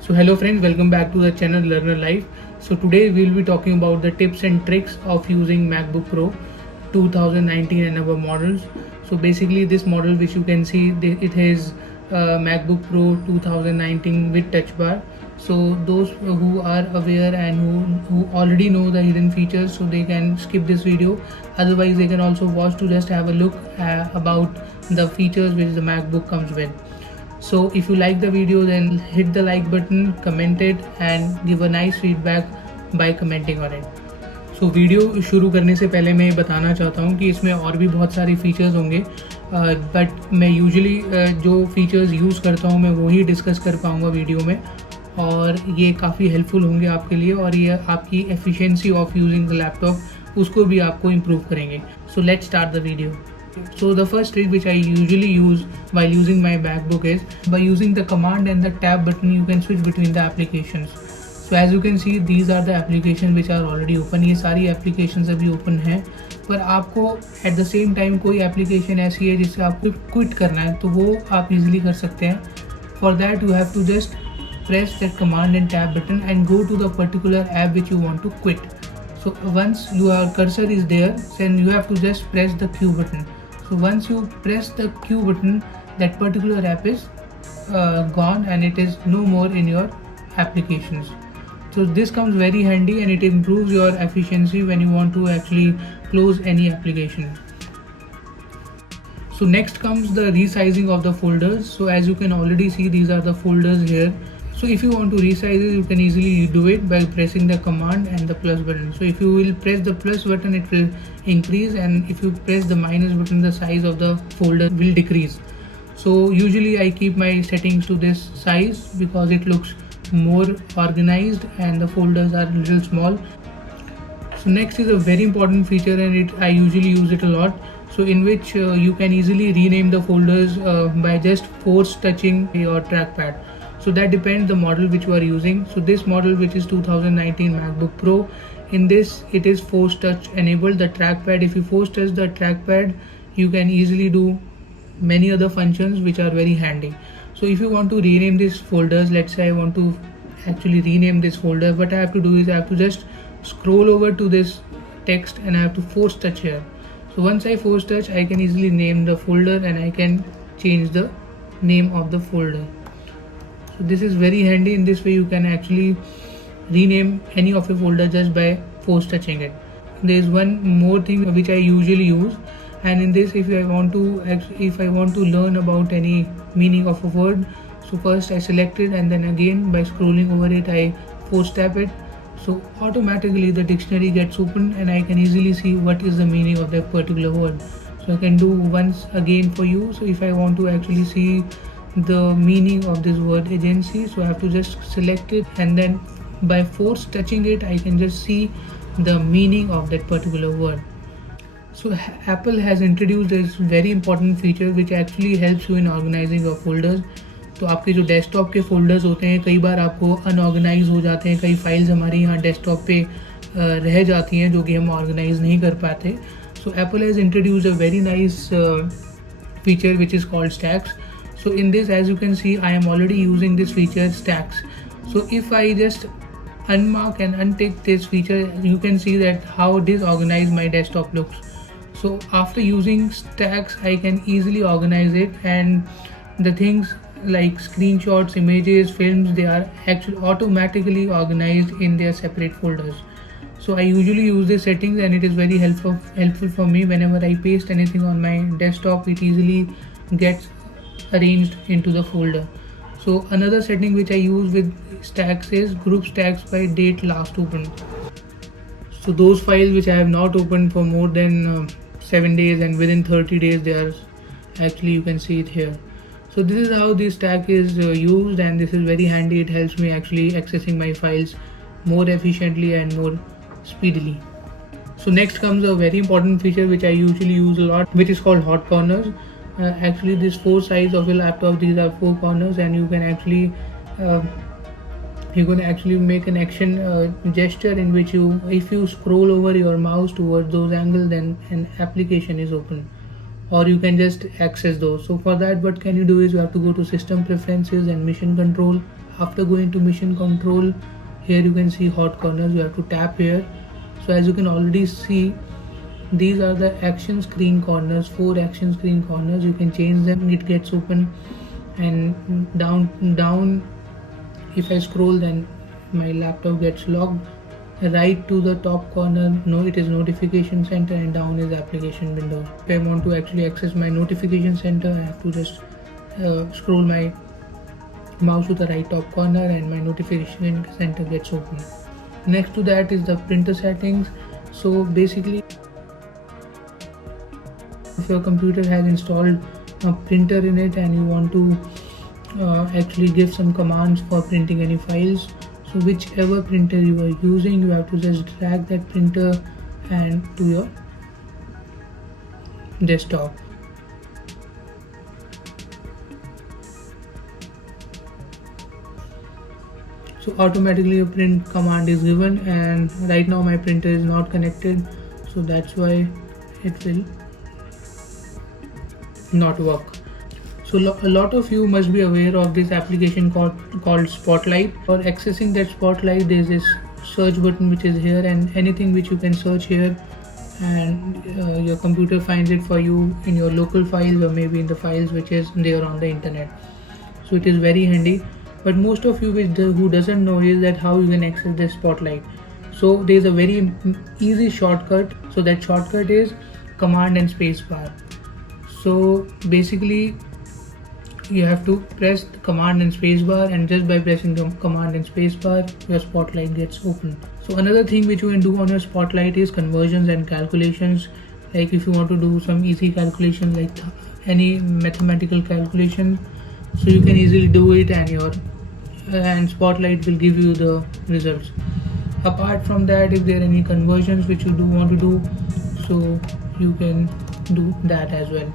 So hello friends, welcome back to the channel Learner Life. So today we'll be talking about the tips and tricks of using MacBook Pro 2019 and above models. So basically this model which you can see, it has MacBook Pro 2019 with touch bar. So those who are aware and who already know the hidden features, so they can skip this video. Otherwise they can also watch to just have a look about the features which the MacBook comes with. So if you like the video, then hit the like button, comment it and give a nice feedback by commenting on it. So video शुरू करने से पहले मैं बताना चाहता हूँ कि इसमें और भी बहुत सारे फीचर्स होंगे, बट मैं यूजुअली जो फीचर्स यूज़ करता हूँ मैं वही डिस्कस कर पाऊँगा वीडियो में, और ये काफ़ी हेल्पफुल होंगे आपके लिए, और ये आपकी efficiency of using the laptop उसको भी आपको इम्प्रूव करेंगे. So let's start the video. So the first trick which I usually use while using my MacBook is by using the command and the tab button you can switch between the applications. So as you can see these are the applications which are already open. ये सारी applications अभी open हैं, पर आपको at the same time कोई application ऐसी है जिससे आपको quit करना है तो वो आप easily कर सकते हैं. For that you have to just press that command and tab button and go to the particular app which you want to quit. So once your cursor is there, then you have to just press the Q button. So once you press the Q button, that particular app is gone and it is no more in your applications. So this comes very handy and it improves your efficiency when you want to actually close any application. So next comes the resizing of the folders. So as you can already see, these are the folders here. So if you want to resize it, you can easily do it by pressing the command and the plus button. So if you will press the plus button, it will increase, and if you press the minus button, the size of the folder will decrease. So usually I keep my settings to this size because it looks more organized and the folders are a little small. So next is a very important feature, and I usually use it a lot. So in which you can easily rename the folders by just force touching your trackpad. So that depends the model which you are using. So this model, which is 2019 MacBook Pro, in this it is force touch enabled. The trackpad, if you force touch the trackpad, you can easily do many other functions which are very handy. So if you want to rename these folders, let's say I want to actually rename this folder, what I have to do is I have to just scroll over to this text and I have to force touch here. So once I force touch, I can easily name the folder and I can change the name of the folder. So this is very handy. In this way you can actually rename any of your folder just by force touching it. There is one more thing which I usually use, and in this if I want to learn about any meaning of a word, so first I select it and then again by scrolling over it I force tap it. So automatically the dictionary gets open and I can easily see what is the meaning of that particular word. So I can do once again for you. So if I want to actually see the meaning of this word agency, so I have to just select it and then by force touching it I can just see the meaning of that particular word. So Apple has introduced this very important feature which actually helps you in organizing your folders. तो आपके जो desktop के folders होते हैं कई बार आपको unorganised हो जाते हैं, कई फाइल्स हमारी यहाँ डेस्कटॉप पे रह जाती हैं जो कि हम ऑर्गेनाइज नहीं कर पाते. So Apple has introduce a very nice feature which is called stacks. So in this, as you can see, I am already using this feature stacks. So if I just unmark and untick this feature, you can see that how disorganized my desktop looks. So after using stacks I can easily organize it, and the things like screenshots, images, films, they are actually automatically organized in their separate folders. So I usually use these settings and it is very helpful for me. Whenever I paste anything on my desktop, it easily gets arranged into the folder. So another setting which I use with stacks is group stacks by date last opened. So those files which I have not opened for more than 7 days and within 30 days they are actually, you can see it here. So this is how this stack is used, and this is very handy. It helps me actually accessing my files more efficiently and more speedily. So next comes a very important feature which I usually use a lot, which is called hot corners. Actually this 4 sides of your laptop, these are 4 corners, and you can actually make an action gesture in which if you scroll over your mouse towards those angles, then an application is open. or you can just access those. So for that, what can you do is you have to go to system preferences and mission control. After going to mission control, here you can see hot corners. You have to tap here. So as you can already see, these are the action screen corners, 4 action screen corners. You can change them, it gets open, and down if I scroll, then my laptop gets locked. Right to the top corner, no, it is notification center, and down is application window. If I want to actually access my notification center, I have to just scroll my mouse to the right top corner and my notification center gets open. Next to that is the printer settings. So basically, if your computer has installed a printer in it and you want to actually give some commands for printing any files, so whichever printer you are using, you have to just drag that printer and to your desktop. So automatically a print command is given, and right now my printer is not connected, so that's why it will not work. So a lot of you must be aware of this application called Spotlight. For accessing that Spotlight, there is this search button which is here, and anything which you can search here, and your computer finds it for you in your local files or maybe in the files which is there on the internet. So it is very handy. But most of you who doesn't know is that how you can access this Spotlight. So there is a very easy shortcut. So that shortcut is command and space bar. So basically, you have to press the command and space bar, and just by pressing the command and space bar, your Spotlight gets open. So another thing which you can do on your Spotlight is conversions and calculations. Like if you want to do some easy calculations, like any mathematical calculation, so you can easily do it, and Spotlight will give you the results. Apart from that, if there are any conversions which you do want to do, so you can do that as well.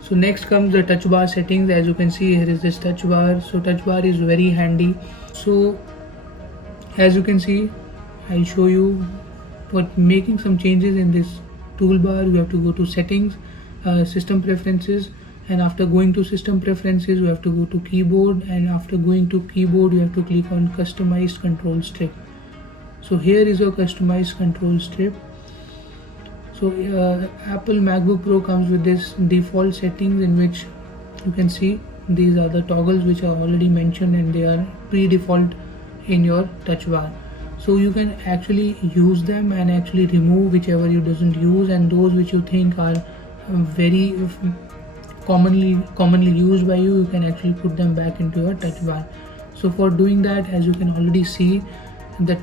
So next comes the touch bar settings. As you can see, here is this touch bar. So touch bar is very handy. So as you can see, I'll show you for making some changes in this toolbar. You have to go to settings, system preferences, and after going to system preferences, you have to go to keyboard, and after going to keyboard, you have to click on customized control strip. So here is your customized control strip. So Apple MacBook Pro comes with this default settings, in which you can see these are the toggles which are already mentioned, and they are pre-default in your touch bar. So you can actually use them and actually remove whichever you doesn't use, and those which you think are very commonly used by you, you can actually put them back into your touch bar. So for doing that, as you can already see, the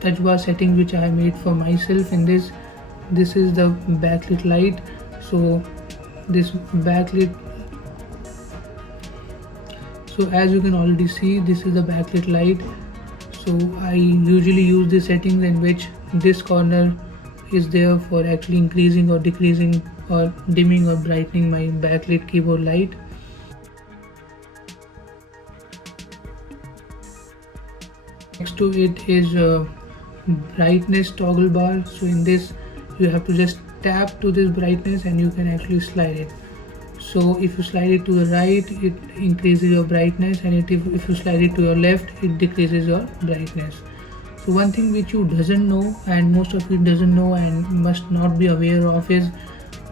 touch bar settings which I have made for myself in this is the backlit light. So this backlit, so as you can already see, this is the backlit light. So I usually use the settings in which this corner is there for actually increasing or decreasing or dimming or brightening my backlit keyboard light. Next to it is brightness toggle bar. So in this, you have to just tap to this brightness and you can actually slide it. So if you slide it to the right, it increases your brightness, and if you slide it to your left, it decreases your brightness. So one thing which you doesn't know, and most of you doesn't know and must not be aware of, is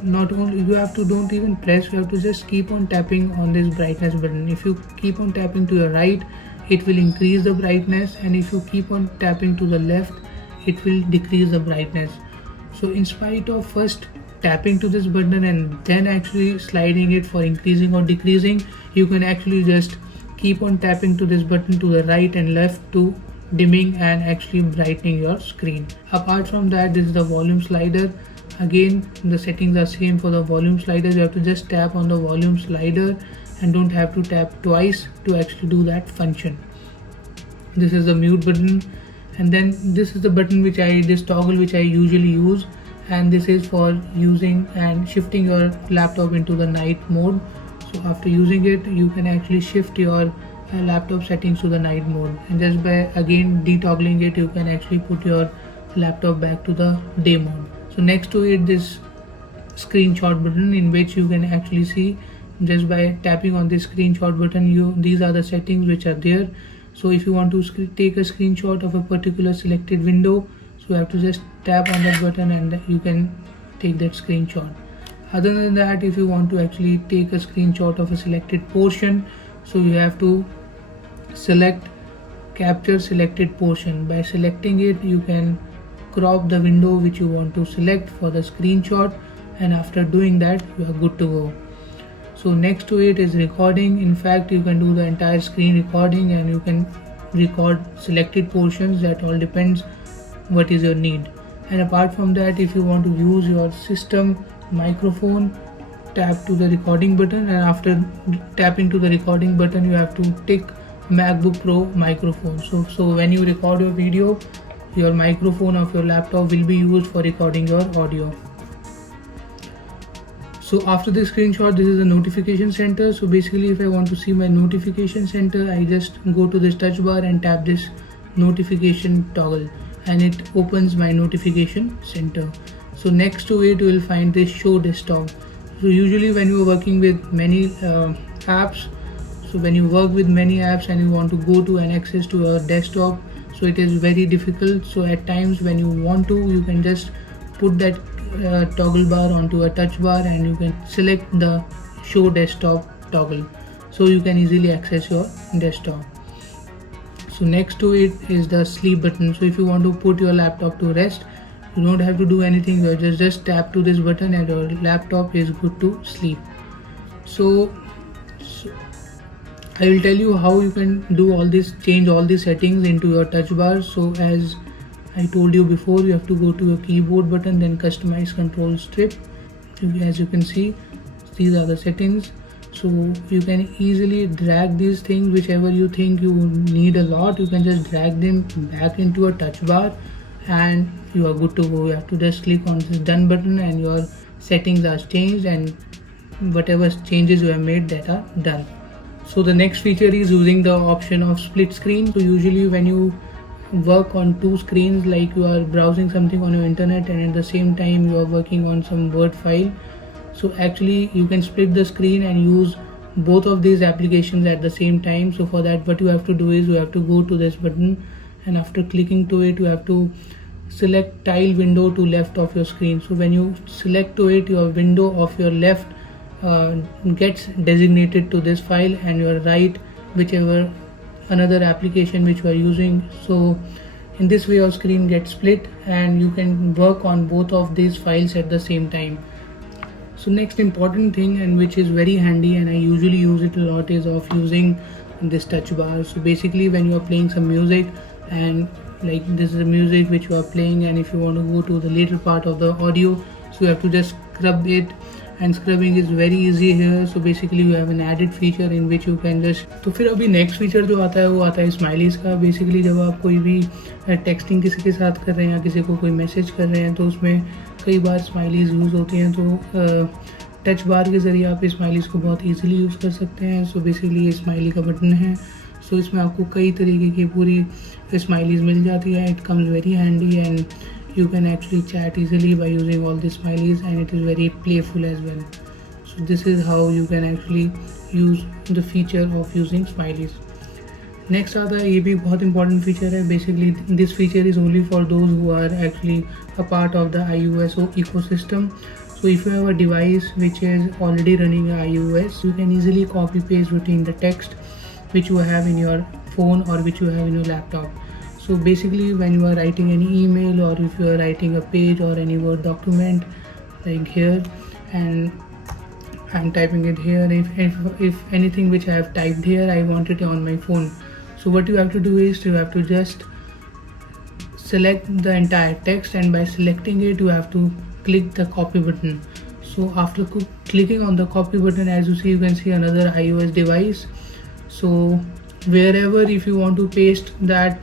not only you have to don't even press, you have to just keep on tapping on this brightness button. If you keep on tapping to your right, it will increase the brightness, and if you keep on tapping to the left, it will decrease the brightness. So in spite of first tapping to this button and then actually sliding it for increasing or decreasing, you can actually just keep on tapping to this button to the right and left to dimming and actually brightening your screen. Apart from that, this is the volume slider. Again, the settings are same for the volume slider. You have to just tap on the volume slider and don't have to tap twice to actually do that function. This is the mute button, and then this is the button this toggle which I usually use, and this is for using and shifting your laptop into the night mode. So after using it, you can actually shift your laptop settings to the night mode, and just by again detoggling it, you can actually put your laptop back to the day mode. So next to it, this screenshot button, in which you can actually see just by tapping on this screenshot button, these are the settings which are there. So if you want to take a screenshot of a particular selected window, so you have to just tap on that button and you can take that screenshot. Other than that, if you want to actually take a screenshot of a selected portion, so you have to select capture selected portion. By selecting it, you can crop the window which you want to select for the screenshot, and after doing that, you are good to go. So next to it is recording. In fact, you can do the entire screen recording and you can record selected portions. That all depends what is your need. And apart from that, if you want to use your system microphone, tap to the recording button, and after tapping to the recording button, you have to tick MacBook Pro microphone. So when you record your video, your microphone of your laptop will be used for recording your audio. So after the screenshot, this is the notification center. So basically, if I want to see my notification center, I just go to this touch bar and tap this notification toggle, and it opens my notification center. So next to it, you will find this show desktop. So usually when you are working with many apps, so when you work with many apps and you want to go to and access to your desktop, so it is very difficult. So at times when you want to, you can just put that toggle bar onto a touch bar and you can select the show desktop toggle, so you can easily access your desktop. So next to it is the sleep button. So if you want to put your laptop to rest, you don't have to do anything. You just tap to this button and your laptop is good to sleep. So I will tell you how you can do all this, change all these settings into your touch bar. So as I told you before, you have to go to your keyboard button, then customize control strip. As you can see, these are the settings. So you can easily drag these things, whichever you think you need a lot, you can just drag them back into a touch bar and you are good to go. You have to just click on this done button and your settings are changed, and whatever changes you have made, that are done. So the next feature is using the option of split screen. So usually when you work on two screens, like you are browsing something on your internet and at the same time you are working on some Word file, so actually you can split the screen and use both of these applications at the same time. So for that, what you have to do is you have to go to this button, and after clicking to it, you have to select tile window to left of your screen. So when you select to it, your window of your left gets designated to this file, and your right whichever another application which you are using. So in this way your screen gets split and you can work on both of these files at the same time. So next important thing, and which is very handy and I usually use it a lot, is of using this touch bar. So basically when you are playing some music, and like this is the music which you are playing, and if you want to go to the later part of the audio, so you have to just scrub it, and scrubbing is very easy here. So basically you have an added feature in which you can just, तो फिर अभी next feature जो आता है वो आता है smileys का. बेसिकली जब आप कोई भी टेक्सटिंग किसी के साथ कर रहे हैं या किसी को कोई मैसेज कर रहे हैं, तो उसमें कई बार स्माइलीज यूज़ होती हैं. तो टच बार के ज़रिए आप स्माइलीज को बहुत ईजिली यूज़ कर सकते हैं. सो बेसिकली ये स्माइली का बटन है. सो इसमें आपको कई तरीके की पूरी स्माइलीज मिल जाती है. It comes very handy and you can actually chat easily by using all these smileys, and it is very playful as well. So this is how you can actually use the feature of using smileys. Next आता है, ये भी बहुत important feature है. Basically this feature is only for those who are actually a part of the iOS ecosystem. So if you have a device which is already running iOS, you can easily copy paste between the text which you have in your phone or which you have in your laptop. So basically when you are writing any email, or if you are writing a page or any Word document like here, and I'm typing it here, if anything which I have typed here, I want it on my phone. So what you have to do is you have to just select the entire text, and by selecting it you have to click the copy button. So after clicking on the copy button, as you see, you can see another iOS device. So wherever if you want to paste that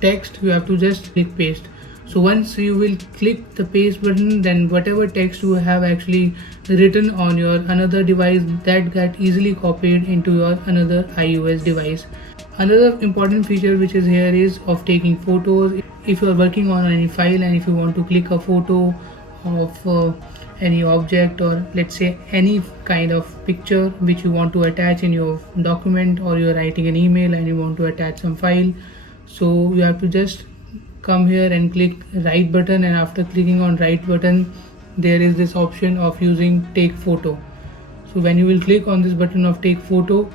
text, you have to just click paste. So once you will click the paste button, then whatever text you have actually written on your another device, that get easily copied into your another iOS device. Another important feature which is here is of taking photos. If you are working on any file and if you want to click a photo of any object, or let's say any kind of picture which you want to attach in your document, or you're writing an email and you want to attach some file. So you have to just come here and click right button, and after clicking on right button there is this option of using take photo. So when you will click on this button of take photo,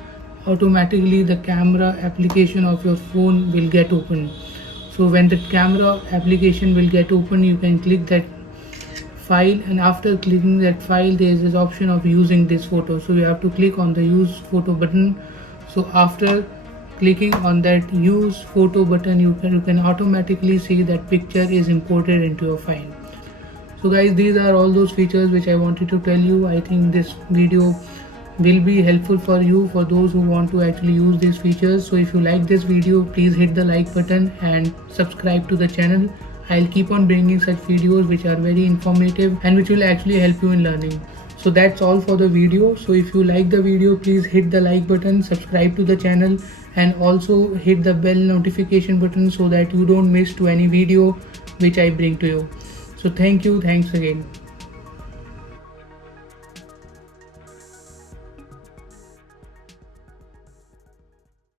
automatically the camera application of your phone will get open. So when the camera application will get open, you can click that file, and after clicking that file there is this option of using this photo. So you have to click on the use photo button. So after clicking on that use photo button, you can automatically see that picture is imported into your file. So guys, these are all those features which I wanted to tell you. I think this video will be helpful for you, for those who want to actually use these features. So if you like this video, please hit the like button and subscribe to the channel. I'll keep on bringing such videos which are very informative and which will actually help you in learning. So that's all for the video. So if you like the video, please hit the like button, subscribe to the channel, and also hit the bell notification button so that you don't miss to any video which I bring to you. So thank you, thanks again.